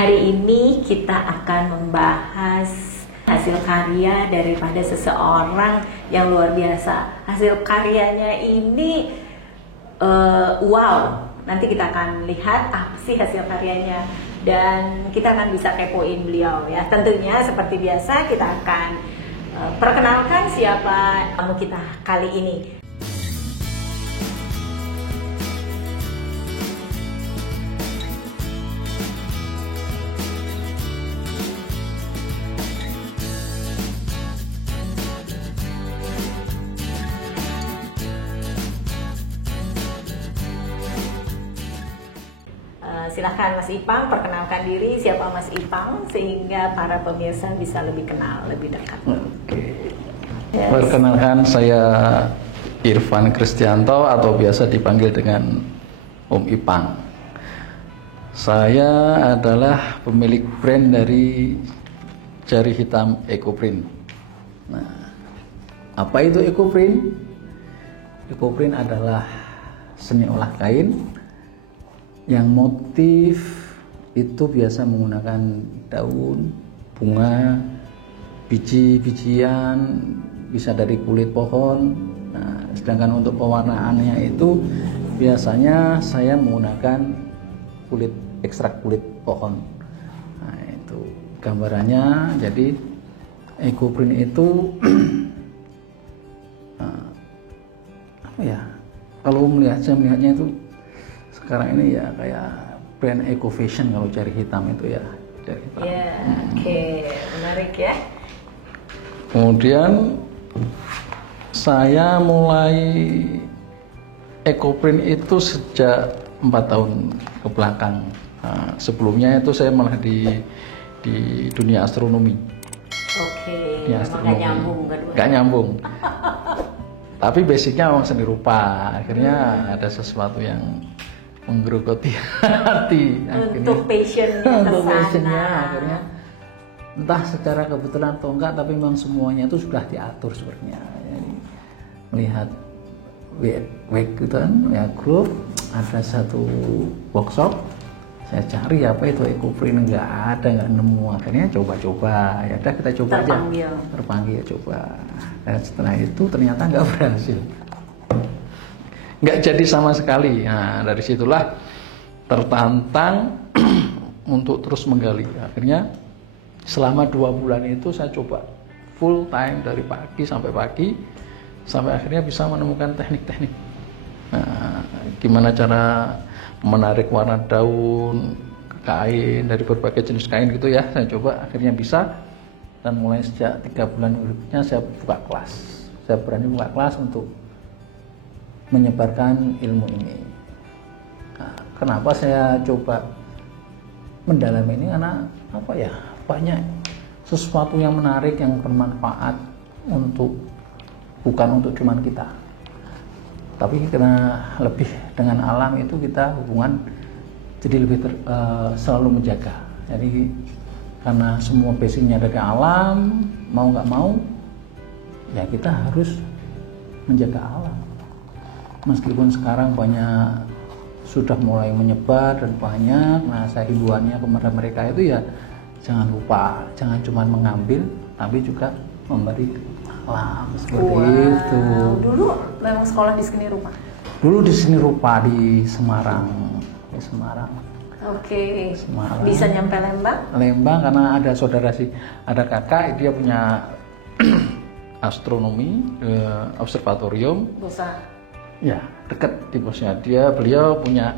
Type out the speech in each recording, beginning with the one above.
Hari ini kita akan membahas hasil karya daripada seseorang yang luar biasa. Hasil karyanya ini wow. Nanti kita akan lihat apa sih hasil karyanya dan kita akan bisa kepoin beliau ya. Tentunya seperti biasa kita akan perkenalkan siapa tamu kita kali ini. Silahkan Mas Ipang perkenalkan diri, siapa Mas Ipang sehingga para pemirsa bisa lebih kenal, lebih dekat. Oke. Yes. Perkenalkan, saya Irfan Kristianto atau biasa dipanggil dengan Om Ipang. Saya adalah pemilik brand dari jari hitam EcoPrint. Nah, apa itu EcoPrint? EcoPrint adalah seni olah kain yang motif itu biasa menggunakan daun, bunga, biji-bijian, bisa dari kulit pohon. Nah, sedangkan untuk pewarnaannya itu biasanya saya menggunakan ekstrak kulit pohon. Nah, itu gambarannya. Jadi EcoPrint itu apa ya? Kalau saya melihatnya itu sekarang ini ya kayak brand eco fashion kalau jari hitam itu ya. Jari hitam. Ya, oke. Menarik ya. Kemudian saya mulai EcoPrint itu sejak 4 tahun ke belakang. Nah, sebelumnya itu saya malah di dunia astronomi. Oke. Nggak nyambung berdua. Nggak nyambung. Tapi basicnya memang seni rupa. Akhirnya ada sesuatu yang menggerogoti hati untuk passionnya kesana. Akhirnya entah secara kebetulan atau enggak, tapi memang semuanya itu sudah diatur sebenarnya. Jadi melihat week gitu kan ya, grup ada satu workshop, saya cari apa itu EcoPrint, nggak nemu. Akhirnya coba-coba, ya udah kita coba terpanggil coba. Dan setelah itu ternyata nggak berhasil, nggak jadi sama sekali. Nah, dari situlah tertantang untuk terus menggali. Akhirnya selama 2 bulan itu saya coba full time dari pagi, sampai akhirnya bisa menemukan teknik-teknik. Nah, gimana cara menarik warna daun ke kain dari berbagai jenis kain gitu ya, saya coba akhirnya bisa. Dan mulai sejak 3 bulan berikutnya saya buka kelas. Saya berani buka kelas untuk menyebarkan ilmu ini. Nah, kenapa saya coba mendalami ini? Karena apa ya, banyak sesuatu yang menarik, yang bermanfaat bukan untuk cuman kita, tapi karena lebih dengan alam itu kita hubungan jadi lebih selalu menjaga. Jadi karena semua basicnya dari alam, mau nggak mau ya kita harus menjaga alam. Meskipun sekarang banyak sudah mulai menyebar dan banyak, nah saya himbauannya kepada mereka itu ya jangan lupa, jangan cuma mengambil tapi juga memberi alam seperti itu. Dulu memang sekolah di seni rupa? Dulu di seni rupa di Semarang. Oke. Semarang. Bisa nyampe Lembang? Lembang karena ada ada kakak, dia punya astronomi, observatorium. Bisa. Ya, dekat di bosnya. Beliau punya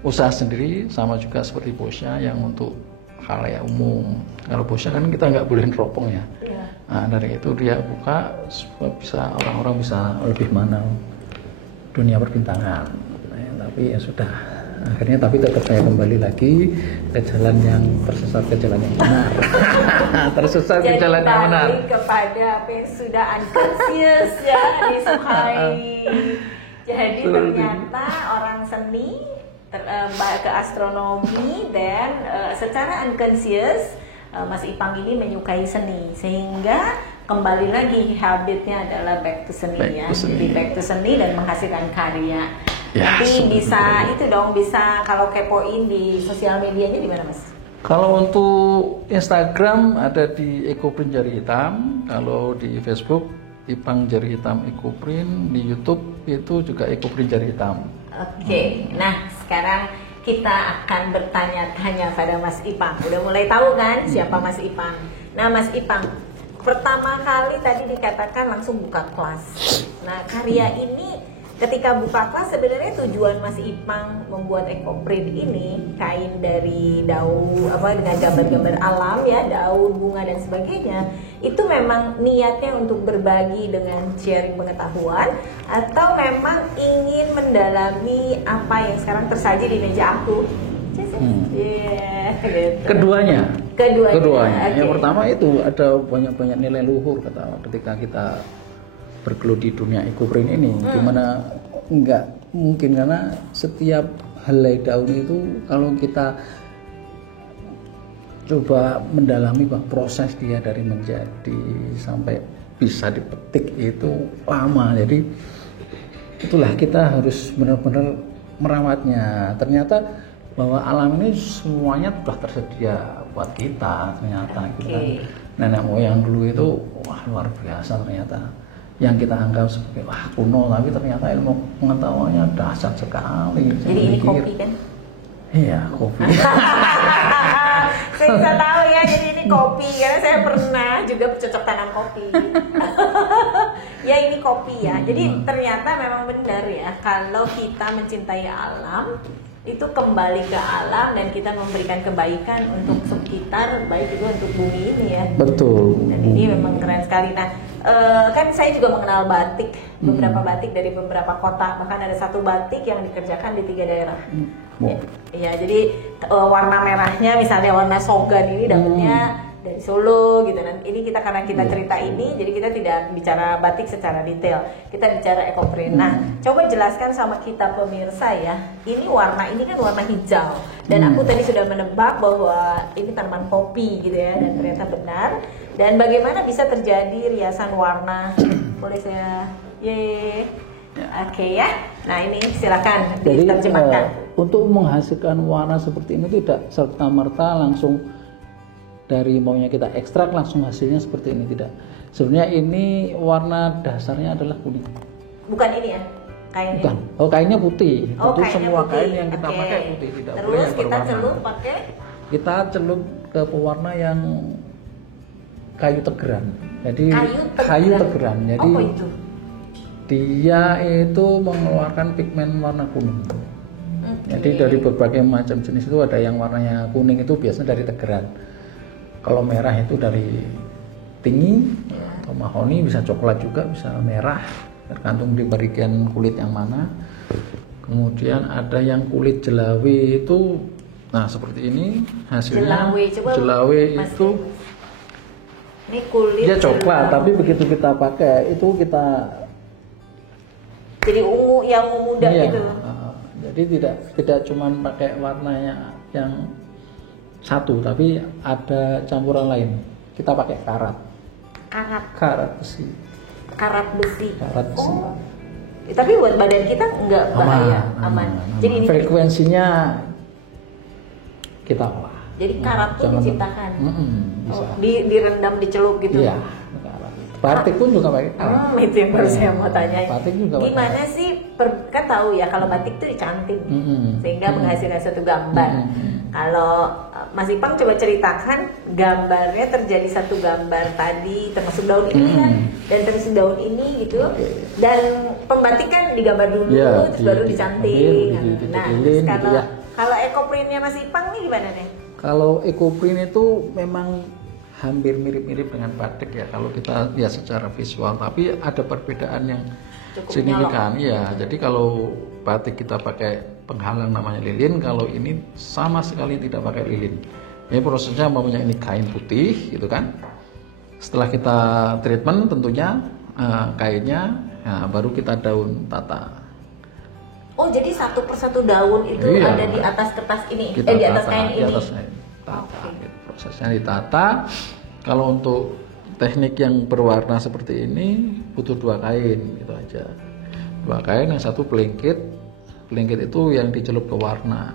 usaha sendiri, sama juga seperti bosnya yang untuk khalayak umum. Kalau bosnya kan kita nggak boleh neropong ya. Nah, dari itu dia buka supaya bisa orang-orang bisa lebih mengenal dunia perbintangan. Nah, tapi ya sudah. Akhirnya tapi tetap saya kembali lagi ke jalan yang tersesat, ke jalan yang benar. Tersesat ke jalan yang benar. Jadi kepada apa yang sudah unconscious ya disukai. Jadi ternyata orang seni ke astronomi dan secara unconscious Mas Ipang ini menyukai seni sehingga kembali lagi habitnya adalah back to seni ya. Jadi back to seni dan menghasilkan karya. Ya, nanti bisa itu dong, bisa kalau kepoin di sosial medianya di mana Mas? Kalau untuk Instagram ada di Ekoprint Jari Hitam, kalau di Facebook Ipang Jari Hitam Ekoprint, di YouTube itu juga Ekoprint Jari Hitam. Oke, nah sekarang kita akan bertanya-tanya pada Mas Ipang. Udah mulai tahu kan siapa Mas Ipang? Nah Mas Ipang, pertama kali tadi dikatakan langsung buka kelas. Nah karya ini ketika buka kelas sebenarnya tujuan Mas Ipang membuat Ekoprint ini, kain dari daun dengan gambar-gambar alam ya, daun, bunga dan sebagainya, itu memang niatnya untuk berbagi dengan sharing pengetahuan atau memang ingin mendalami apa yang sekarang tersaji di meja aku? Gitu. Keduanya. Okay. Yang pertama itu ada banyak-banyak nilai luhur ketika kita bergelut di dunia ekoprint ini, gimana nggak mungkin, karena setiap helai daun itu kalau kita coba mendalami proses dia dari menjadi sampai bisa dipetik itu lama. Jadi itulah kita harus benar-benar merawatnya. Ternyata bahwa alam ini semuanya sudah tersedia buat kita. Ternyata kita nenek moyang dulu itu luar biasa ternyata. Yang kita anggap sebagai kuno, tapi ternyata ilmu pengetahuannya dahsyat sekali. Jadi ini kopi kan? Iya, kopi. Saya bisa tahu ya, jadi ini kopi karena saya pernah juga bercocok tanam kopi. Ya ini kopi ya. Jadi ternyata memang benar ya, kalau kita mencintai alam itu kembali ke alam dan kita memberikan kebaikan untuk sekitar, baik juga untuk bumi ini ya. Betul. Dan ini memang keren sekali. Nah, kan saya juga mengenal batik, beberapa batik dari beberapa kota, bahkan ada satu batik yang dikerjakan di 3 daerah. Ya, jadi warna merahnya misalnya warna sogan ini dapatnya dari Solo gitu. Dan ini karena kita cerita ini, jadi kita tidak bicara batik secara detail, kita bicara ekoprint. Nah, coba jelaskan sama kita pemirsa ya, ini kan warna hijau, dan aku tadi sudah menebak bahwa ini tanaman kopi gitu ya, dan ternyata benar. Dan bagaimana bisa terjadi riasan warna? Boleh saya, Oke ya. Nah ini silakan diterjemahkan. Untuk menghasilkan warna seperti ini tidak serta merta langsung dari maunya kita ekstrak langsung hasilnya seperti ini, tidak. Sebenarnya ini warna dasarnya adalah kuning. Bukan ini ya kainnya? Bukan. Oh, kainnya putih. Kainnya semua putih. Kain yang kita pakai putih, tidak boleh Terus yang kita berwarna. celup pakai? Kita celup ke pewarna yang kayu tegeran. Jadi kayu tegeran. Jadi apa itu? Dia itu mengeluarkan pigmen warna kuning. Jadi dari berbagai macam jenis itu ada yang warnanya kuning itu biasanya dari tegeran. Kalau merah itu dari tinggi atau mahoni, bisa coklat juga, bisa merah, tergantung di bagian kulit yang mana. Kemudian ada yang kulit jelawe itu, nah seperti ini hasilnya. Jelawe itu ini kulit dia coklat, tapi begitu kita pakai itu kita jadi ungu, yang ungu muda gitu. Jadi tidak cuma pakai warnanya yang satu, tapi ada campuran lain. Kita pakai karat besi. Karat besi. Oh. Tapi buat badan kita enggak bahaya, aman. Jadi ini frekuensinya kita olah. Jadi karat pun diciptakan. Bisa. Direndam, dicelup gitu. Iya. Batik pun juga pakai karat. Itu yang baru saya mau tanya. Batik juga gimana sih? Kan tahu ya kalau batik itu dicanting, sehingga menghasilkan suatu gambar. Kalau Mas Ipang coba ceritakan gambarnya, terjadi satu gambar tadi termasuk daun ini kan, dan termasuk daun ini gitu, dan pembatikan digambar dulu, terus baru dicanting. Nah, kalau ekoprintnya Mas Ipang nih gimana nih? Kalau ekoprint itu memang hampir mirip-mirip dengan batik ya kalau kita lihat secara visual, tapi ada perbedaan yang cukup signifikan ya. Jadi kalau batik kita pakai penghalang namanya lilin, kalau ini sama sekali tidak pakai lilin. Ini prosesnya mempunyai ini kain putih gitu kan. Setelah kita treatment tentunya kainnya, baru kita daun tata. Oh, jadi satu persatu daun itu ada di atas kertas ini, di atas kain ini. Di atas kain. Tata. Prosesnya ditata. Kalau untuk teknik yang berwarna seperti ini butuh 2 kain gitu aja. 2 kain, yang satu pelengkit itu yang dicelup ke warna.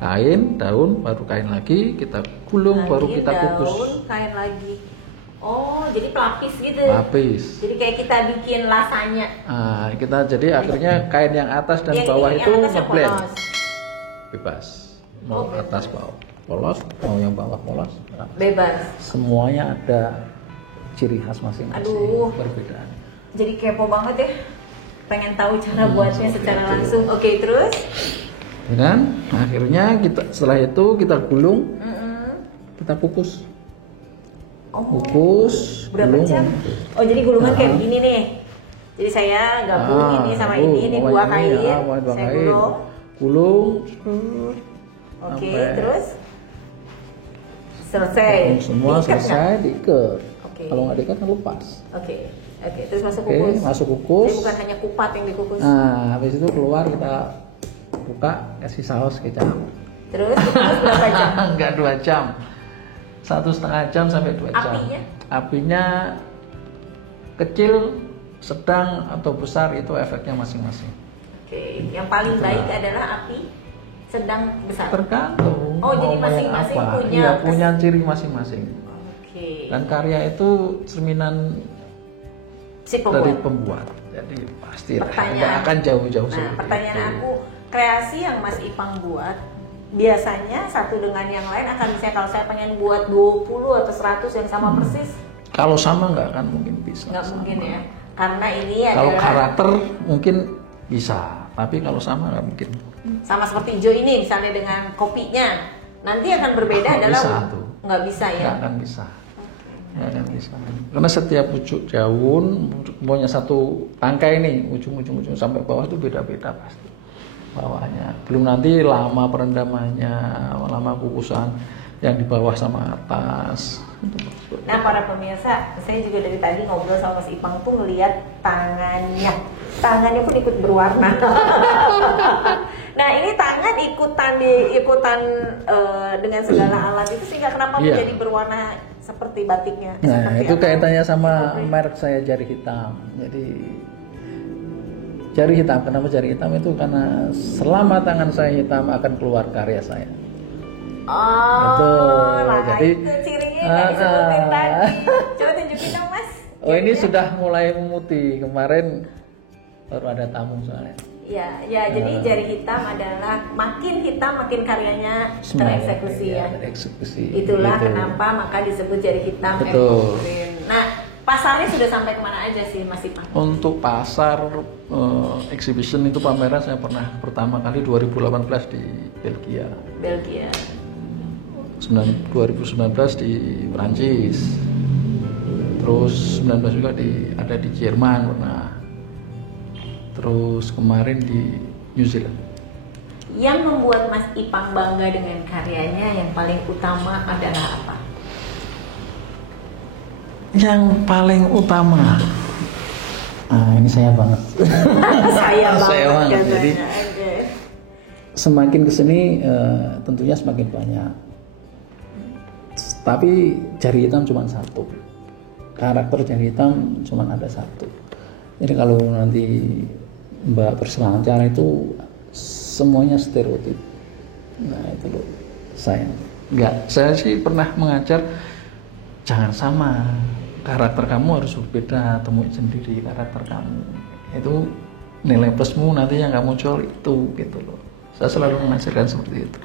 kain, daun, baru kain lagi, kita gulung, baru kita kukus. Daun, kain lagi. Oh, jadi pelapis gitu. Lapis. Jadi kayak kita bikin lasanya. Nah, kita jadi akhirnya kain yang atas dan Yang bawah ini, itu yang atas yang ngeblend. polos. Bebas. Mau Oh, bebas. atas bawah polos, mau yang bawah polos. Nah, Bebas. semuanya ada ciri khas masing-masing. Aduh. Perbedaan. Jadi kepo banget ya. Pengen tahu cara buatnya seperti secara itu. langsung. Oke, terus? Ya kan? Nah, akhirnya kita setelah itu kita gulung, Mm-mm. kita kukus. Oh, Kukus, berapa gulung. jam? Oh, jadi gulungan kayak Nah. begini nih. Jadi saya gabung ini sama ini mulai dua ini, kain. ya, mulai dua Saya kain. gulung. Gulung. Oke, Sampai terus selesai. Semua Diikat selesai nggak? diikat. Oke. Kalau nggak diikat kan lepas. Oke. Oke, terus masuk Oke, kukus. masuk kukus. Jadi bukan hanya kupat yang dikukus. Nah, habis itu keluar kita buka kasih saus kecap. Terus dikukus berapa jam? Enggak 2 jam. 1,5 jam sampai 2 jam. Apinya? Apinya kecil, sedang atau besar itu efeknya masing-masing. Oke, yang paling Itulah. baik adalah api sedang besar. Tergantung. Oh, jadi mau yang masing-masing apa. punya Iya, kes- punya ciri masing-masing. Oke. Dan karya itu cerminan Si dari pembuat. pembuat. Jadi pasti Pertanyaan. nggak akan jauh-jauh Nah, seperti pertanyaan itu. aku, kreasi yang Mas Ipang buat biasanya satu dengan yang lain akan bisa, kalau saya pengen buat 20 atau 100 yang sama persis, Kalau sama nggak akan mungkin bisa. nggak sama. mungkin ya. Karena ini Kalau adalah karakter mungkin bisa, tapi kalau sama nggak mungkin. sama seperti Jo ini misalnya dengan kopinya. Nanti akan berbeda Nggak adalah bisa tuh. nggak bisa ya. Nggak akan bisa. Nggak akan bisa. Karena setiap pucuk daun punya satu tangkai ini, ujung sampai bawah itu beda-beda pasti. Bawahnya. Belum nanti lama perendamannya, lama kukusan yang di bawah sama atas. Nah, para pemirsa, saya juga dari tadi ngobrol sama Mas Ipang tuh ngelihat tangannya. Tangannya pun ikut berwarna. Nah, ini tangan ikutan dengan segala alat itu sehingga kenapa Iya. menjadi berwarna seperti batiknya. Nah, Seperti itu apa? kaitannya sama merek saya Jari Hitam. Jadi Jari Hitam, kenapa Jari Hitam itu karena selama tangan saya hitam akan keluar karya saya. Oh, Itu, nah jadi- itu cirinya yang nggak disebutin tadi. Coba tunjukin dong, Mas. Oh, ini sudah mulai memutih. Kemarin baru ada tamu soalnya. Ya, jadi jari hitam adalah makin hitam makin karyanya tereksekusi ya. Tereksekusi. Itulah Gitu. kenapa maka disebut jari hitam Betul. evergreen. Nah, pasarnya sudah sampai kemana aja sih, Mas Ipang? Untuk pasar exhibition itu pameran saya pernah pertama kali 2018 di Belgia. Belgia. 2019 di Prancis. Terus 19 juga ada di Jerman pernah. Terus kemarin di New Zealand. Yang membuat Mas Ipang bangga dengan karyanya yang paling utama adalah apa? Yang paling utama, ini saya banget. Saya banget. Saya banget. katanya. Jadi Oke. semakin kesini tentunya semakin banyak. Tapi Jari Hitam cuma satu. Karakter Jari Hitam cuma ada satu. Jadi kalau nanti Mbak berselancar itu semuanya stereotip. Nah itu loh sayang. Saya sih pernah mengajar jangan sama. Karakter kamu harus berbeda, temuin sendiri karakter kamu. Itu nilai plusmu nanti yang kamu jual itu gitu loh. Saya selalu mengajarkan seperti itu.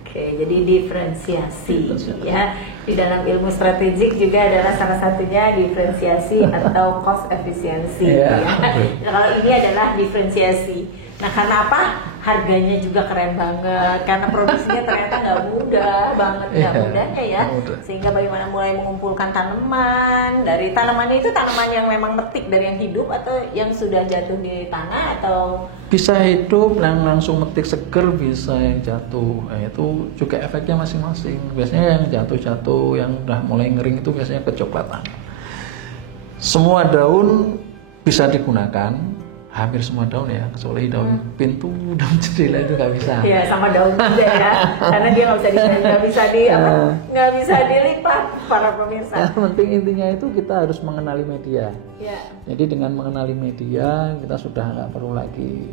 Oke, jadi diferensiasi ya. Di dalam ilmu strategik juga adalah salah satunya diferensiasi atau cost efisiensi Iya, ya. betul. Nah, kalau ini adalah diferensiasi. Nah, karena apa? Harganya juga keren banget karena produksinya ternyata nggak mudah banget, nggak Iya, mudahnya ya. nggak mudah. Sehingga bagaimana mulai mengumpulkan tanaman, dari tanamannya itu tanaman yang memang metik dari yang hidup atau yang sudah jatuh di tanah atau Bisa hidup yang langsung metik seger, bisa yang jatuh. Nah, itu juga efeknya masing-masing. Biasanya yang jatuh-jatuh, yang udah mulai ngering itu biasanya kecoklatan. Semua daun bisa digunakan, hampir semua daun ya, kecuali daun pintu, daun jendela itu nggak bisa. ya sama daun juga ya, karena dia nggak bisa dilipat para pemirsa. Yang penting intinya itu kita harus mengenali media. Ya. Jadi dengan mengenali media kita sudah nggak perlu lagi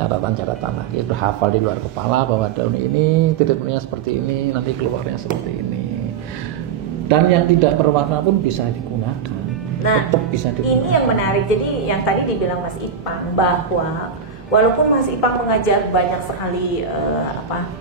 catatan-catatan lagi, udah hafal di luar kepala bahwa daun ini treatmentnya seperti ini, nanti keluarnya seperti ini. Dan yang tidak berwarna pun bisa digunakan. Nah, tetap bisa digunakan. Ini yang menarik. Jadi yang tadi dibilang Mas Ipang bahwa walaupun Mas Ipang mengajar banyak sekali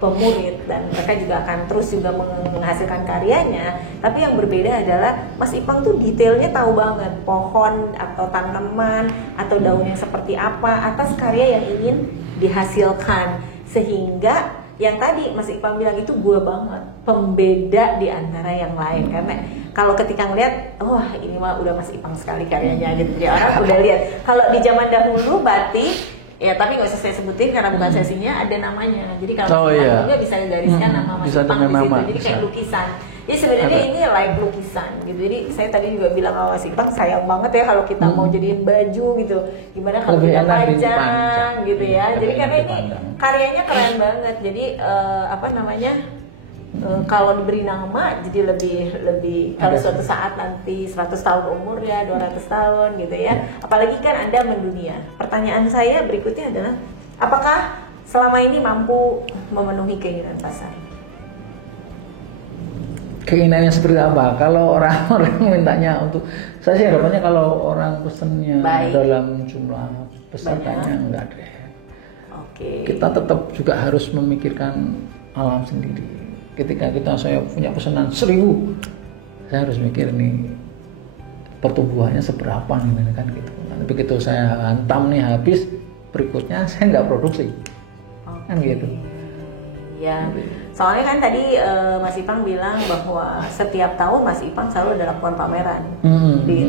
pemurid dan mereka juga akan terus juga menghasilkan karyanya, tapi yang berbeda adalah Mas Ipang tuh detailnya tahu banget pohon atau tanaman atau daun yang seperti apa atas karya yang ingin dihasilkan, sehingga yang tadi Mas Ipang bilang itu gue banget pembeda di antara yang lain. Karena kalau ketika ngeliat, wah ini mah udah Mas Ipang sekali karyanya gitu, jadi orang udah lihat. Kalau di zaman dahulu batik, ya tapi nggak usah saya sebutin karena bukan sesinya, ada namanya. Jadi kalau juga bisa digariskan nama Mas Ipang di situ, jadi kayak lukisan. Jadi sebenarnya ini like lukisan gitu. Jadi saya tadi juga bilang sama Mas Ipang, sayang banget ya kalau kita mau jadiin baju gitu, gimana kalau kita panjang gitu ya. Jadi karena ini karyanya keren banget. Jadi kalau diberi nama jadi lebih kalau suatu saat nanti 100 tahun umur ya, 200 tahun gitu ya. Apalagi kan Anda mendunia. Pertanyaan saya berikutnya adalah, apakah selama ini mampu memenuhi keinginan pasar? Keinginannya seperti apa? Kalau orang-orang mintanya untuk, saya sih harapannya kalau orang pesennya dalam jumlah besar kayaknya enggak deh. Kita tetap juga harus memikirkan alam sendiri. Ketika saya punya pesanan 1000, saya harus mikir nih pertumbuhannya seberapa nih kan gitu. Nanti begitu saya hantam nih habis, berikutnya saya nggak produksi, kan gitu. Ya, soalnya kan tadi Mas Ipang bilang bahwa setiap tahun Mas Ipang selalu ada lakukan pameran di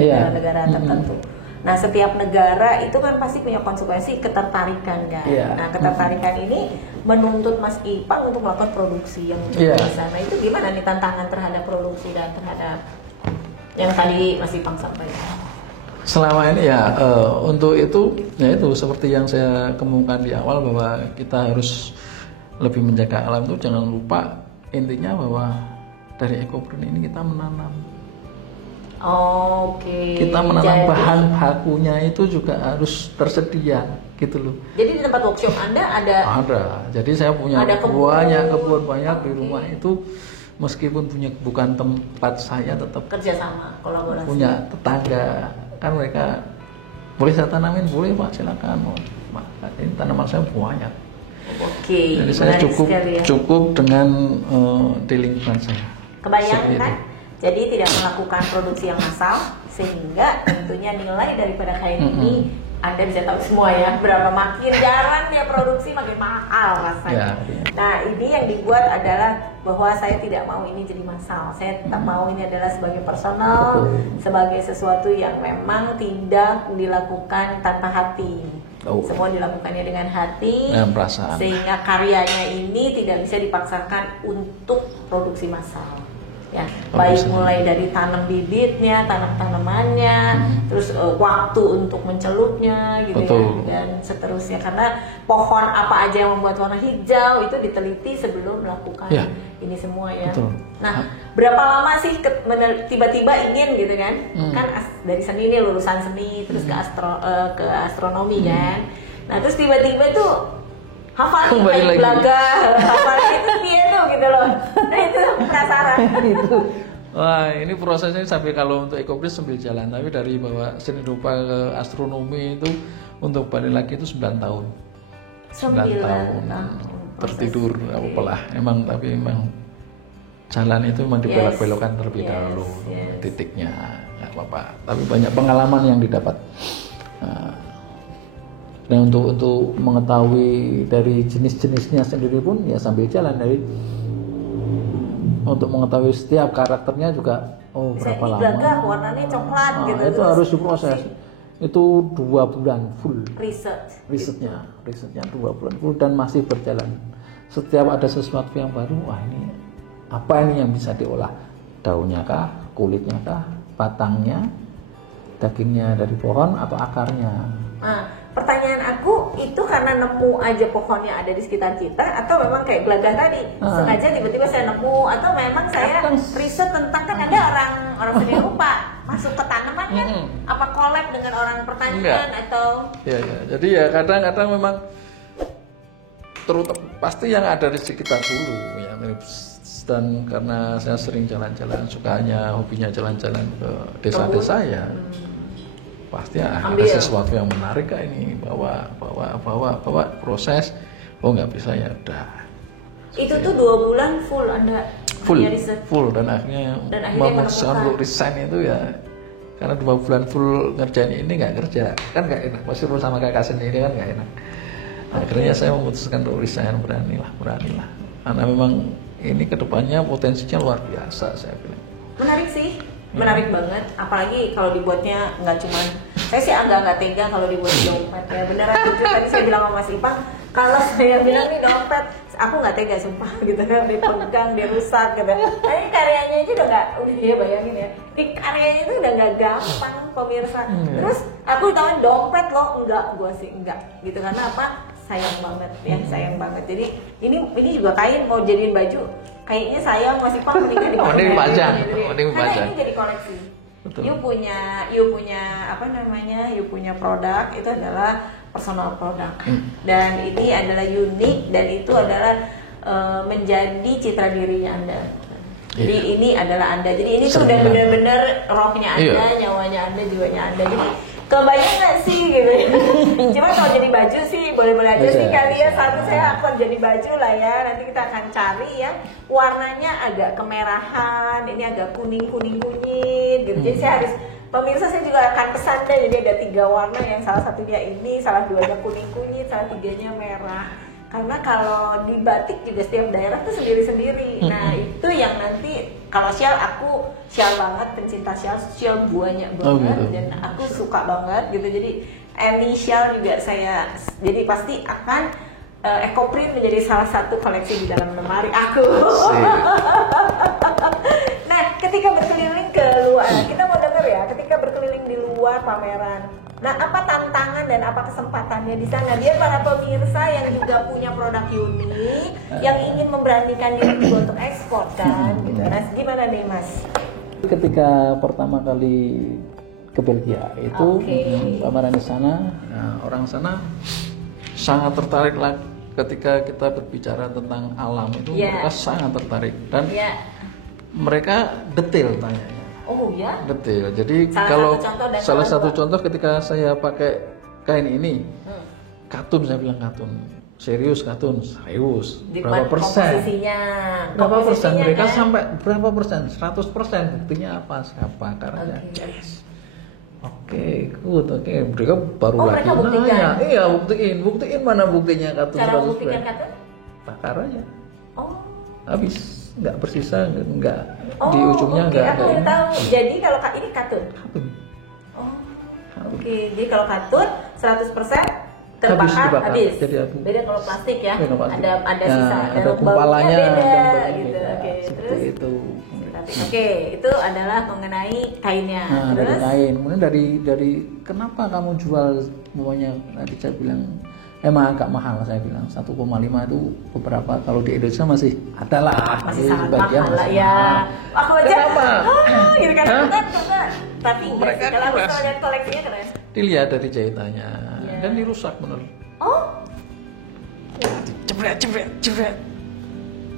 negara-negara tertentu. Nah, setiap negara itu kan pasti punya konsekuensi ketertarikan kan. Nah, ketertarikan ini menuntut Mas Ipang untuk melakukan produksi yang di sana. Itu gimana nih tantangan terhadap produksi dan terhadap yang tadi Mas Ipang sampaikan? Selama ini ya untuk itu, ya itu seperti yang saya kemukakan di awal bahwa kita harus lebih menjaga alam. Itu jangan lupa intinya bahwa dari EcoPrint ini kita menanam. Kita menanam bahan bakunya itu juga harus tersedia gitu loh. Jadi di tempat workshop Anda ada? Ada. Jadi saya punya kebun banyak di rumah itu, meskipun bukan tempat saya, tetap kerjasama, kolaborasi. Punya tetangga kan, mereka boleh saya tanamin, boleh Pak silakan. Ini tanaman saya banyak. Jadi saya cukup dengan di lingkungan saya. Kebayangkan? Jadi tidak melakukan produksi yang massal, sehingga tentunya nilai daripada kain ini Anda bisa tahu semua ya, berapa makin jarang dia produksi makin mahal rasanya. Nah, ini yang dibuat adalah bahwa saya tidak mau ini jadi massal. Saya tetap mau ini adalah sebagai personal, sebagai sesuatu yang memang tidak dilakukan tanpa hati. Semua dilakukannya dengan hati, sehingga karyanya ini tidak bisa dipaksakan untuk produksi massal. Ya, baik mulai dari tanam bibitnya, tanam tanamannya, terus waktu untuk mencelupnya gitu ya, dan seterusnya. Karena pohon apa aja yang membuat warna hijau itu diteliti sebelum melakukan ini semua ya. Nah, berapa lama sih tiba-tiba ingin gitu kan? Kan dari seni ini lulusan seni terus ke astronomi kan. Nah, terus tiba-tiba tuh hafal kayak belaga, hafal itu dia tuh gitu loh. Nah itu penasaran. Wah, ini prosesnya sampai kalau untuk EcoPrint sambil jalan, tapi dari bawa seni rupa ke astronomi itu untuk balik lagi itu 9 tahun. 9 tahun. Tertidur apalah. Tapi emang jalan itu memang dibelok-belokkan terlebih dahulu titiknya, nggak apa-apa. Tapi banyak pengalaman yang didapat. Nah, untuk mengetahui dari jenis-jenisnya sendiri pun ya sambil jalan, dari untuk mengetahui setiap karakternya juga berapa lama. Warnanya coklat gitu. Itu harus diproses. Itu 2 bulan full. Risetnya 2 bulan full dan masih berjalan. Setiap ada sesuatu yang baru, wah ini apa ini yang bisa diolah? Daunnya kah, kulitnya kah, batangnya, dagingnya dari pohon atau akarnya? Pertanyaan aku itu karena nemu aja pohonnya ada di sekitar kita, atau memang kayak gelagah tadi sengaja tiba-tiba saya nemu, atau memang saya riset tentang, kan ada orang seni rupa masuk ke tanaman pernah kan? Apa collab dengan orang pertanian atau? Ya. Jadi ya kadang-kadang memang terutama pasti yang ada di sekitar dulu ya. Dan karena saya sering jalan-jalan, sukanya hobinya jalan-jalan ke desa-desa ya. Pasti ada sesuatu yang menarik kayak ini, bawa proses. Oh nggak bisa ya udah. Itu tuh 2 bulan full Anda full dan akhirnya memutuskan untuk resign itu ya karena 2 bulan full ngerjain ini nggak kerja kan nggak enak, masih sama kakak sendiri kan nggak enak. Akhirnya saya memutuskan untuk resign, beranilah karena memang ini kedepannya potensinya luar biasa saya bilang. Menarik sih, menarik banget. Apalagi kalau dibuatnya nggak cuman, saya sih agak nggak tega kalau dibuat dompet ya. Beneran jujur tadi saya bilang sama Mas Ipang, kalau saya bilang nih dompet, aku nggak tega sumpah gitu kan, dipegang, dia rusak gitu. Tapi karyanya aja udah nggak, udah ya bayangin ya, di karyanya itu udah nggak gampang pemirsa. Terus aku tahu dompet loh, gue sih enggak gitu karena apa? Sayang banget ya, sayang banget. Jadi ini juga kain mau jadiin baju, kayaknya sayang masih Pak mending dipajang. Karena ini jadi koleksi. You punya apa namanya? You punya produk itu adalah personal product dan ini adalah unik dan itu adalah menjadi citra dirinya Anda. Jadi ini adalah Anda. Jadi ini tuh udah benar-benar rohnya Anda, nyawanya Anda, jiwanya Anda. Jadi kebayang nggak sih gitu ya? Cuma kalau jadi baju sih boleh-boleh aja sih kali ya. Satu saya akan jadi baju lah ya. Nanti kita akan cari ya. Warnanya agak kemerahan, ini agak kuning-kunyit gitu. Jadi saya harus, pemirsa saya juga akan pesan deh. Jadi ada 3 warna, yang salah satunya ini, salah 2-nya kuning-kunyit, salah 3-nya merah. Karena kalau di batik juga setiap daerah tuh sendiri-sendiri. Nah itu yang nanti kalau shawl, aku shawl banget, pencinta shawl banyak banget dan aku suka banget gitu. Jadi any shawl juga saya, jadi pasti akan EcoPrint menjadi salah satu koleksi di dalam lemari aku. Nah ketika berkeliling ke luar, kita mau dengar ya, ketika berkeliling di luar pameran. Nah, apa tantangan dan apa kesempatannya di sana biar para pemirsa yang juga punya produk unik, yang ingin memberanikan diri juga untuk ekspor kan? Gitu. Nah, gimana nih Mas? Ketika pertama kali ke Belgia itu pameran di sana, orang sana sangat tertarik lah ketika kita berbicara tentang alam itu, mereka sangat tertarik dan mereka detail tanya. Oh ya? Detail. Jadi salah satu contoh ketika saya pakai kain ini, katun, saya bilang katun. Serius katun, serius. Berapa persen? Berapa persen? Mereka kan? Sampai berapa persen? 100%. Buktinya apa? Siapa? Karena Oke, good. Oke, mereka baru lagi nanya. Iya, buktiin mana buktinya katun. Cara membuktikan katun? Bakar aja. Oh. Habis. Nggak bersisa, nggak di ujungnya nggak ada. Aku tahu. Jadi kalau ini katun. Jadi kalau katun 100% terbakar habis. Jadi abu. Beda kalau plastik ya. Ada sisa, ada kumpalannya, beda gitu. Terus itu. Itu adalah mengenai kainnya. Nah, dari kain. Kemudian dari kenapa kamu jual semuanya? Tadi saya bilang emang agak mahal, saya bilang 1,5 itu beberapa, kalau di Indonesia masih ada lah, masih sangat mahal lah ya. Aku aja gitu kan, tapi mereka kalau lihat koleksinya keren. Dilihat dari jahitannya dan dirusak bener. Jebret.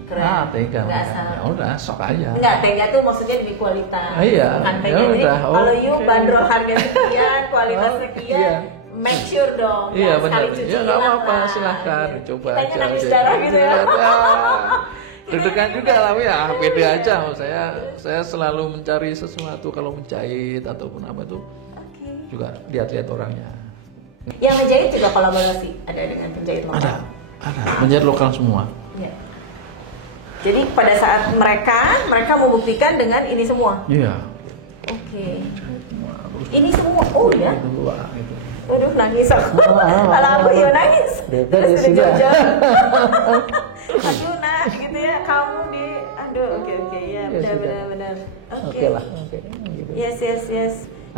Keren. Tega. Ya udah, sok aja. Enggak, tega tuh maksudnya demi kualitas. Iya. Bukan tega. Jadi kalau you bandrol harga sekian, kualitas sekian, make sure dong. Iya benar. Ya nggak apa-apa, silahkan coba aja. Kita nangis darah gitu ya. Deg-degan juga lah ya, pede aja. Saya selalu mencari sesuatu kalau menjahit ataupun apa itu juga lihat-lihat orangnya. Yang menjahit juga kolaborasi ada dengan penjahit lokal. Ada. Menjahit lokal semua. Ya. Jadi pada saat mereka membuktikan dengan ini semua. Iya. Oke. Ini semua. Oh ya. Itu. Waduh, nangis aku. Kalau aku ya nangis. Terus udah jauh. Aduh nak, gitu ya. Kamu di, oke ya, benar. Oke lah. Yes.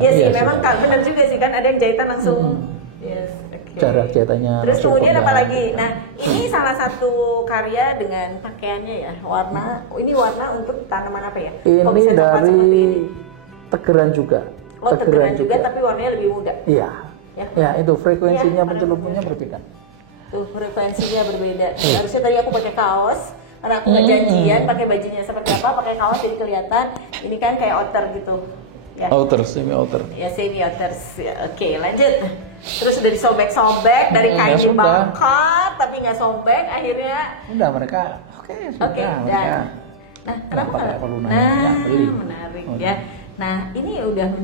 Ya sih, memang benar juga sih kan ada yang jahitan langsung. Yes. Cara jahitannya. Terus kemudian apa lagi? Nah, ini salah satu karya dengan pakaiannya ya, warna. Ini warna untuk tanaman apa ya? Ini dari tegeran juga. Oh, tegeran juga tapi warnanya lebih muda. Iya. Ya, itu frekuensinya Ya, pencelupnya berbeda. Tuh, frekuensinya berbeda. Harusnya tadi aku pakai kaos karena aku nggak janjian pakai bajunya seperti apa, pakai kaos jadi kelihatan. Ini kan kayak outer gitu. Ya. Outer, semi outer. Ya, semi outer. Ya, oke, lanjut. Terus udah disobek-sobek dari kain dibakar tapi nggak sobek, akhirnya udah mereka sudah mereka. Nah, kenapa pakai nggak? pelunanya? Ya, beli. Menarik ya. Nah, ini udah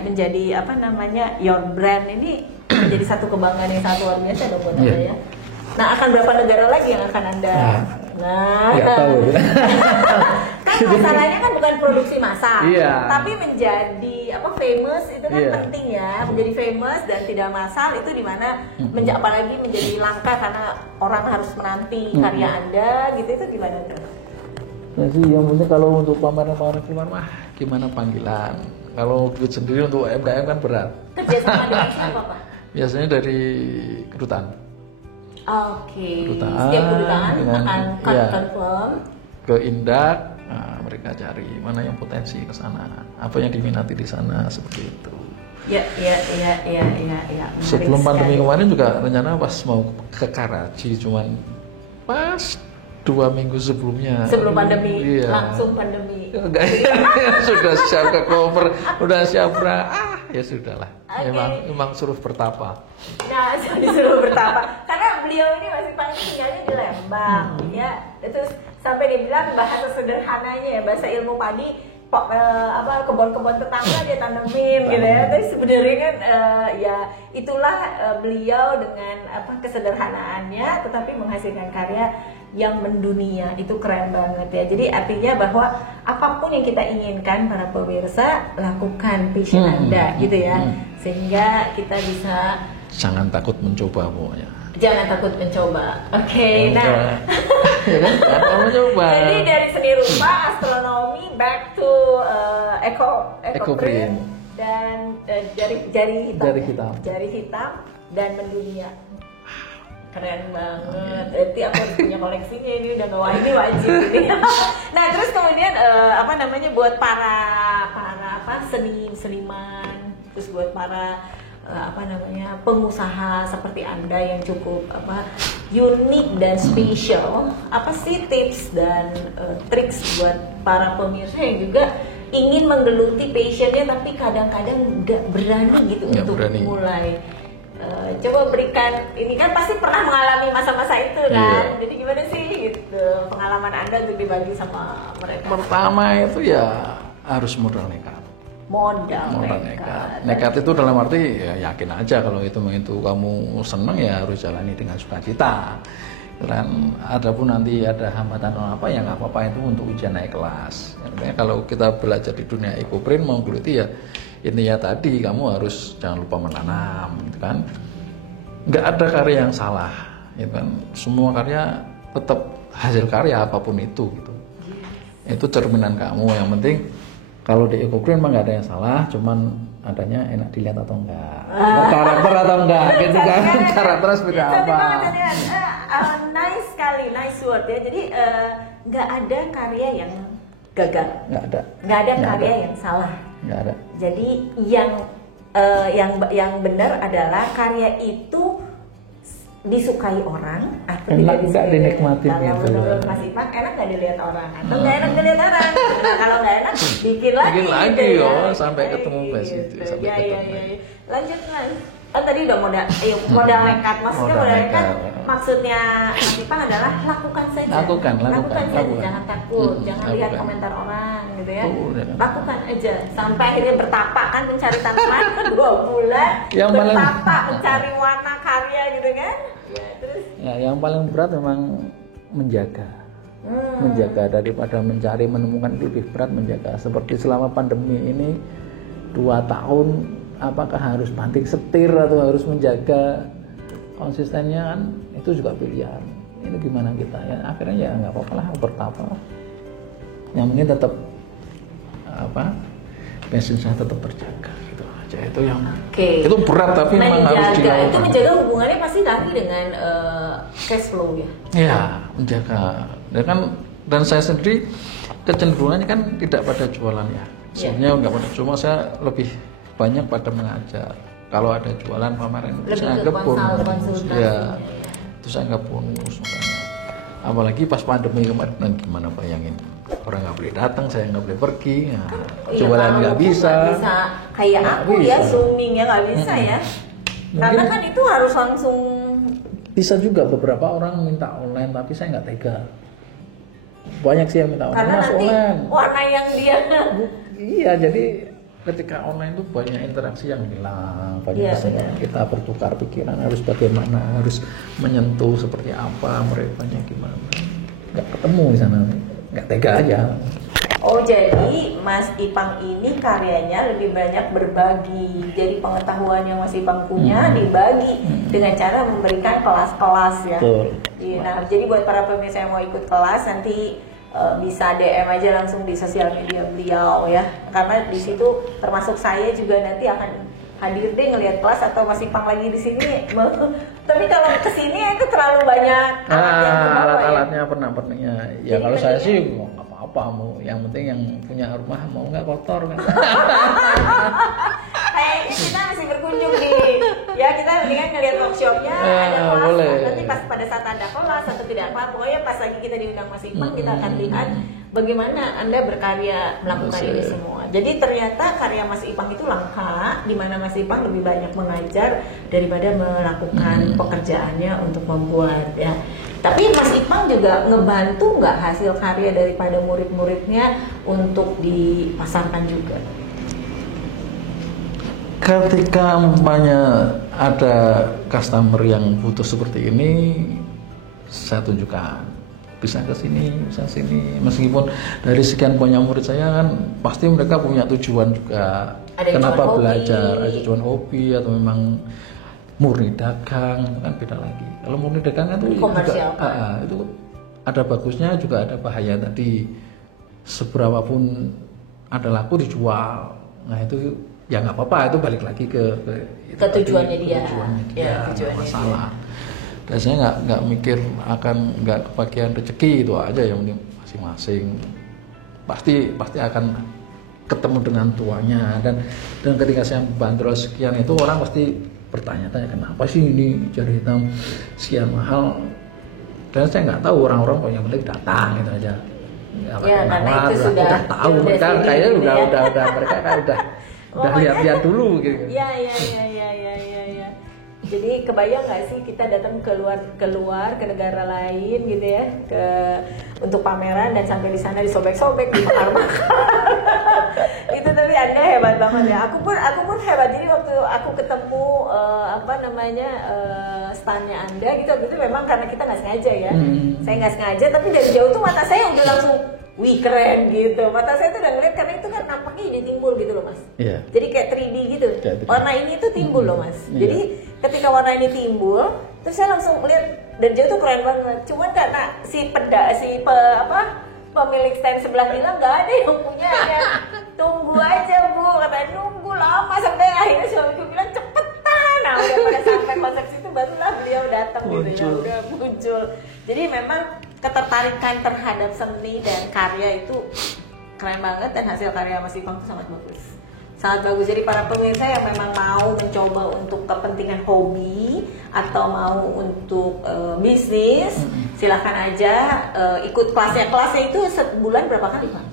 menjadi apa namanya, your brand ini menjadi satu kebanggaan yang sangat luar biasa dong buat Anda ya. Nah, akan berapa negara lagi yang akan Anda? Nggak tahu. Kan masalahnya kan bukan produksi massal, Iya. tapi menjadi famous itu kan penting ya. Menjadi famous dan tidak massal itu dimana apalagi menjadi langka karena orang harus menanti karya Anda gitu, itu gimana tuh? Ya sih, yang penting kalau untuk pameran-pameran keluar mah gimana panggilan. Kalau duit sendiri untuk UMKM kan berat. Kerjasama dengan siapa, Pak? Biasanya dari kedutaan. Oke. Kedutaan, Setiap kedutaan dengan, akan ya, confirm ke Indak. Nah, mereka cari mana yang potensi ke sana, apa yang diminati di sana, seperti itu. Ya. Sebelum pandemi kemarin juga rencana pas mau ke Karachi, cuman pas 2 minggu sebelumnya. Sebelum pandemi, iya. langsung pandemi. Sudah siap ke cover, udah siap ya sudahlah. Okay. Emang suruh bertapa. Nah, disuruh bertapa. Karena beliau ini masih paling tinggalnya di Lembang, ya. Terus sampai dibilang bahasa sederhananya ya, bahasa ilmu padi, kebun-kebun tetangga dia tanemin gitu ya. Tapi sebenarnya kan ya itulah beliau dengan kesederhanaannya tetapi menghasilkan karya yang mendunia. Itu keren banget ya. Jadi artinya bahwa apapun yang kita inginkan para pemirsa, lakukan passion Anda gitu ya. Sehingga kita bisa, jangan takut mencoba pokoknya. Jangan takut mencoba. Oke, nah. Ya kan? Jangan mencoba. Jadi dari seni rupa, astronomi, back to eco print dan jari hitam dan mendunia. Keren banget. Nanti aku harus punya koleksinya, ini udah ini wajib ini. Nah, terus kemudian buat para seniman, terus buat para pengusaha seperti Anda yang cukup unik dan spesial, apa sih tips dan triks buat para pemirsa yang juga ingin menggeluti passionnya tapi kadang-kadang nggak berani gitu untuk mulai? Coba berikan, ini kan pasti pernah mengalami masa-masa itu kan, jadi gimana sih gitu pengalaman Anda untuk dibagi sama mereka? Pertama itu ya harus modal nekat. Modal nekat. Nekat itu dalam arti ya yakin aja kalau itu kamu seneng ya harus jalani dengan sukacita. Dan adapun nanti ada hambatan apa ya nggak apa-apa, itu untuk ujian naik kelas. Artinya kalau kita belajar di dunia ekoprint mau geluti ya intinya tadi kamu harus jangan lupa menanam, gitu kan. Nggak ada karya yang salah, gitu kan. Semua karya tetap hasil karya apapun itu, gitu. Itu cerminan kamu. Yang penting kalau di ekoprint mah nggak ada yang salah, cuman adanya enak dilihat atau enggak, karakter atau enggak, gitu kan. Karakternya seperti apa? Nice sekali, nice word ya. Jadi nggak ada karya yang gagal, nggak ada karya yang salah. Nggak ada. Jadi yang benar adalah karya itu disukai orang atau enak tidak dinikmati. Kalau menurut Mas Ipan enak nggak dilihat orang atau nggak enak dilihat orang? Nah, kalau nggak enak bikin lagi gitu, ya. Sampai ketemu base itu. Ya. Lanjut Mas. Tadi udah modal nekat. Maksudnya modal nekat maksudnya Mas Ipan adalah lakukan saja. Lakukan saja, jangan takut, jangan lihat komentar orang gitu ya. Lakukan aja sampai akhirnya bertapa kan, mencari tanaman 2 bulan, bertapa mencari warna karya gitu kan. Ya, terus yang paling berat memang menjaga. Menjaga daripada mencari, menemukan itu lebih berat menjaga. Seperti selama pandemi ini 2 tahun, apakah harus banting setir atau harus menjaga konsistennya, kan itu juga pilihan. Ini gimana kita ya, akhirnya ya nggak apa-apa lah, bertapa. Yang penting tetap passion saya tetap terjaga gitu aja. Itu yang itu berat tapi memang harus dilakukan. Itu menjaga hubungannya pasti nanti dengan cash flow ya. Iya, menjaga. Dan saya sendiri kecenderungannya kan tidak pada jualan ya. Sebenarnya nggak pernah, cuma saya lebih banyak pada mengajar. Kalau ada jualan pameran itu saya anggap bonus. Ya, itu saya anggap bonus. Apalagi pas pandemi kemarin, gimana bayangin, orang nggak boleh datang, saya nggak boleh pergi, nah, jualan nggak bisa. Kayak aku bisa. Ya zooming ya nggak bisa ya. Karena kan itu harus langsung. Bisa juga beberapa orang minta online, tapi saya nggak tega. Banyak sih yang minta online. Karena nanti online. Warna yang dia. Iya, jadi ketika online itu banyak interaksi yang hilang, banyak kita bertukar pikiran, harus bagaimana, harus menyentuh seperti apa, mereka gimana, nggak ketemu di sana, nggak tega aja. Oh, jadi Mas Ipang ini karyanya lebih banyak berbagi, jadi pengetahuan yang Mas Ipang punya dibagi dengan cara memberikan kelas-kelas ya. Betul. Nah, jadi buat para pemirsa yang mau ikut kelas nanti bisa DM aja langsung di sosial media beliau ya, karena di situ termasuk saya juga nanti akan hadir deh ngelihat kelas atau Mas Ipang lagi di sini. Tapi kalau kesini itu terlalu banyak alat-alatnya pernak-perniknya. Ya kalau saya sih nggak apa-apa, mau yang penting yang punya rumah mau nggak kotor kan. Kayaknya kita masih berkunjung kita mendingan ngelihat workshopnya, ada kelas boleh. Nanti pas pada saat ada kelas atau tidak apa, pokoknya pas lagi kita diundang Mas Ipang kita akan lihat bagaimana Anda berkarya melakukan ini semua. Jadi ternyata karya Mas Ipang itu langka, di mana Mas Ipang lebih banyak mengajar daripada melakukan pekerjaannya untuk membuat ya. Tapi Mas Ipang juga ngebantu nggak hasil karya daripada murid-muridnya untuk dipasarkan juga? Ketika umpamanya ada customer yang butuh seperti ini, saya tunjukkan bisa ke sini, bisa sini. Meskipun dari sekian banyak murid saya kan pasti mereka punya tujuan juga. Ada kenapa belajar? Ada tujuan hobi atau memang murni dagang, kan beda lagi. Kalau murni dagang kan itu juga itu ada bagusnya juga ada bahaya tadi. Seberapapun ada laku dijual. Nah itu ya nggak apa-apa, itu balik lagi ke tujuannya dia. Tujuannya masalah. Dan saya nggak mikir nggak kebagian rezeki, itu aja yang penting masing-masing. Pasti akan ketemu dengan tuanya, dan ketika saya bandrol sekian itu orang pasti bertanya-tanya kenapa sih ini jari hitam sekian mahal, dan saya nggak tahu, orang-orang yang penting datang gitu aja. Karena itu sudah tahu mereka kayaknya udah mereka kan udah lihat-lihat dulu gitu. Iya. Jadi kebayang nggak sih kita datang keluar ke negara lain gitu ya, untuk pameran dan sampai di sana disobek-sobek, dibakar-bakar. Itu tapi Anda hebat banget ya. Aku pun hebat. Jadi waktu aku ketemu standnya Anda gitu, itu memang karena kita nggak sengaja ya. Saya nggak sengaja, tapi dari jauh tuh mata saya udah langsung wih keren gitu. Mata saya tuh udah ngeliat karena itu kan nampaknya jadi timbul gitu loh Mas. Yeah. Jadi kayak 3D gitu. Warna ini tuh timbul loh Mas. Jadi ketika warna ini timbul, terus saya langsung lihat dari jauh tuh keren banget. Cuman karena pemilik stand sebelah bilang nggak ada yang punya ya. Tunggu aja Bu, katanya nunggu lama sampai akhirnya suamiku bilang cepetan. Nah udah pada sampai konsep situ barulah beliau datang gitu ya, udah muncul. Jadi memang ketertarikan terhadap seni dan karya itu keren banget, dan hasil karya Mas Ipang itu sangat bagus. Sangat bagus. Jadi para pemirsa yang memang mau mencoba untuk kepentingan hobi atau mau untuk bisnis, silahkan aja ikut kelasnya. Kelasnya itu sebulan berapa kali Pak?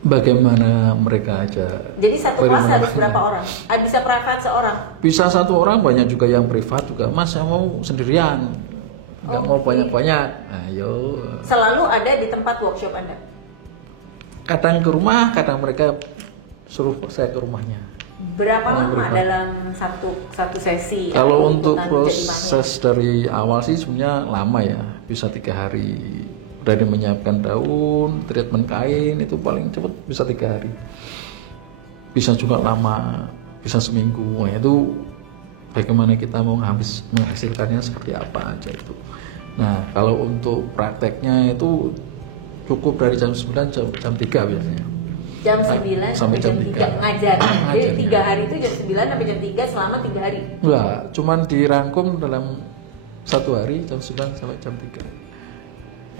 Bagaimana mereka aja. Jadi satu kelas harus berapa orang? Bisa privat seorang? Bisa satu orang, banyak juga yang privat juga. Mas saya mau sendirian, nggak mau banyak-banyak. Ayo. Selalu ada di tempat workshop Anda? Kadang ke rumah, kadang mereka suruh saya ke rumahnya. Berapa lama dalam satu sesi? Kalau untuk proses dari awal sih sebenarnya lama ya, bisa 3 hari. Dari menyiapkan daun, treatment kain itu paling cepat bisa 3 hari. Bisa juga lama, bisa seminggu. Nah, itu bagaimana kita mau menghasilkannya seperti apa aja itu. Nah kalau untuk prakteknya itu cukup dari jam 9 jam 3 biasanya. Jam 9 sampai jam 3 ngajar. Jadi 3 hari itu jam 9 sampai jam 3 selama 3 hari? Enggak, cuman dirangkum dalam 1 hari jam 9 sampai jam 3.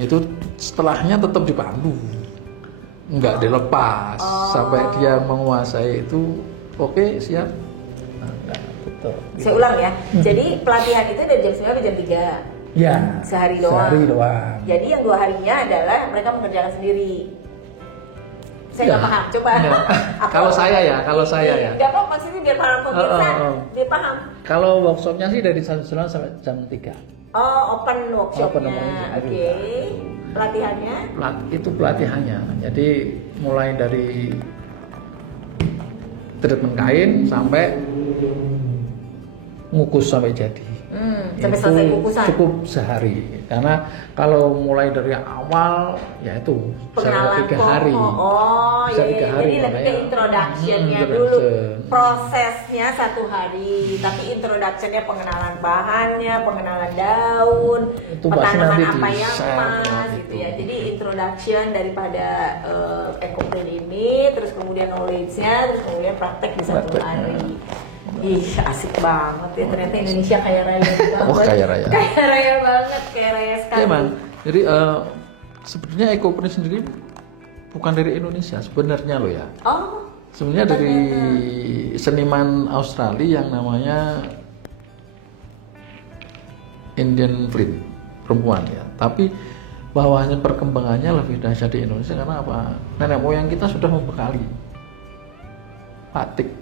Itu setelahnya tetap dipandu. nggak dilepas sampai dia menguasai itu. Oke, siap. Nah, betul. Saya ulang ya. Jadi pelatihan itu dari jam 9 sampai jam 3. Ya. Sehari doang. Sehari doang. Jadi yang 2 harinya adalah mereka mengerjakan sendiri. Saya nggak paham. Coba. Kalau saya ya. Nggak apa, maksudnya biar para pemirsa dia paham. Kalau workshopnya sih dari jam 9 sampai jam 3. Oh, open workshopnya. Oke. Pelatihannya? Itu pelatihannya. Jadi mulai dari treatment kain sampai ngukus sampai jadi. Sampai selesai kukusan. Cukup sehari. Karena kalau mulai dari awal ya itu pengenalan 3 hari. Bisa 3 hari. Jadi lebih ke introduction-nya dulu. Prosesnya 1 hari, tapi introduction-nya pengenalan bahannya, pengenalan daun, itu penanaman apa yang pas gitu ya. Jadi introduction daripada ekoprint ini, terus kemudian knowledge-nya, terus kemudian praktek di 1 hari. Ih, asik banget ya, ternyata Indonesia kaya raya banget. Oh, kaya raya. Kaya raya banget, kaya raya sekali. Ya, Man. Jadi sebenarnya ekoprint sendiri bukan dari Indonesia sebenarnya loh ya. Oh. Sebenarnya dari seniman Australia yang namanya Indian Flynn, perempuan ya. Tapi bahwanya perkembangannya lebih dahsyat di Indonesia karena apa? Nenek moyang kita sudah membekali batik.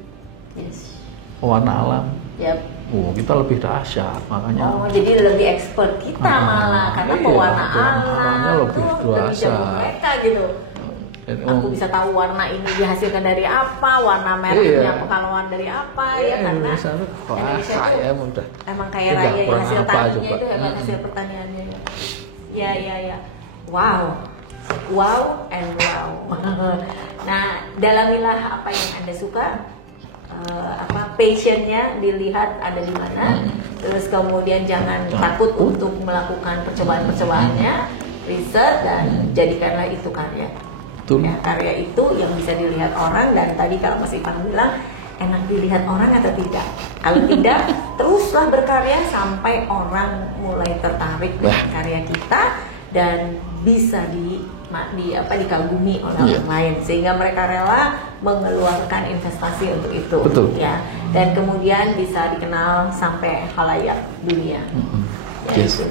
Yes. Warna alam. Yep. Oh, kita lebih dahsyat makanya. Oh, jadi lebih expert kita malah karena pewarna alamnya lebih dahsyat. Mereka gitu. Aku bisa tahu warna ini dihasilkan dari apa, warna merahnya pengkalauan dari apa ya karena Indonesia itu ya mudah. Emang kaya raya ya, hasil taninya itu hebat hasil pertaniannya. Ya. Wow and wow. Nah, dalamilah apa yang Anda suka. Passionnya dilihat ada di mana, terus kemudian jangan takut untuk melakukan percobaan-percobaannya, riset dan jadikanlah itu karya. Ya, karya itu yang bisa dilihat orang dan tadi kalau Mas Ivan bilang enak dilihat orang atau tidak. Kalau tidak, teruslah berkarya sampai orang mulai tertarik dengan karya kita dan bisa dikagumi oleh orang lain sehingga mereka rela mengeluarkan investasi untuk itu. Betul. Ya, dan kemudian bisa dikenal sampai khalayak dunia. Ya, yes. Itu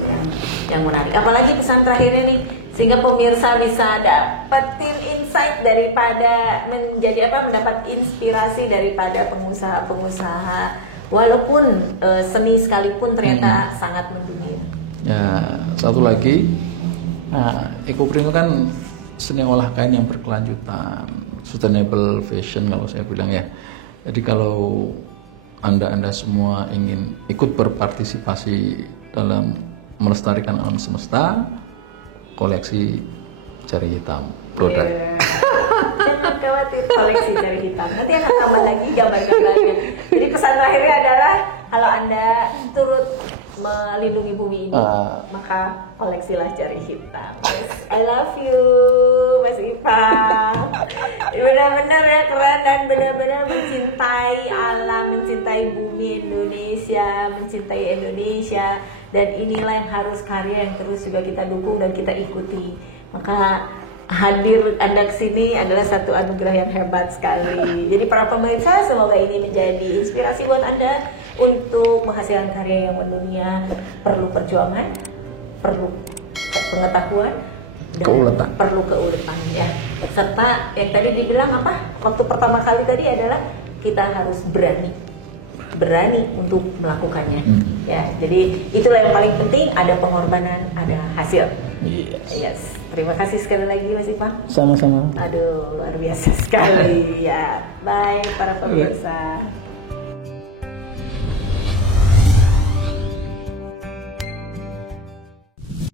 yang menarik. Apalagi pesan terakhirnya nih sehingga pemirsa bisa dapetin insight daripada mendapat inspirasi daripada pengusaha-pengusaha walaupun seni sekalipun ternyata sangat mendunia. Ya, satu lagi. Nah, ekoprint itu kan seni olah kain yang berkelanjutan, sustainable fashion kalau saya bilang ya. Jadi kalau anda semua ingin ikut berpartisipasi dalam melestarikan alam semesta, koleksi Jari Hitam produk. Jangan khawatir, koleksi Jari Hitam. Nanti akan tambah lagi gambar-gambarnya. Jadi pesan terakhirnya adalah kalau Anda turut melindungi bumi ini, maka koleksilah Jari Hitam. Yes, I love you, Mas Ipang. Benar-benar ya keren dan benar-benar mencintai alam, mencintai bumi Indonesia, mencintai Indonesia. Dan inilah yang harus karya yang terus juga kita dukung dan kita ikuti. Maka hadir Anda ke sini adalah satu anugerah yang hebat sekali. Jadi para pemirsa, semoga ini menjadi inspirasi buat Anda untuk menghasilkan karya yang mendunia. Perlu perjuangan, perlu pengetahuan, dan perlu keuletan ya. Serta yang tadi dibilang apa? Waktu pertama kali tadi adalah kita harus berani untuk melakukannya. Ya, jadi itulah yang paling penting, ada pengorbanan, ada hasil. Yes. Terima kasih sekali lagi Mas Ipang. Sama-sama. Aduh, luar biasa sekali ya. Bye para pemirsa.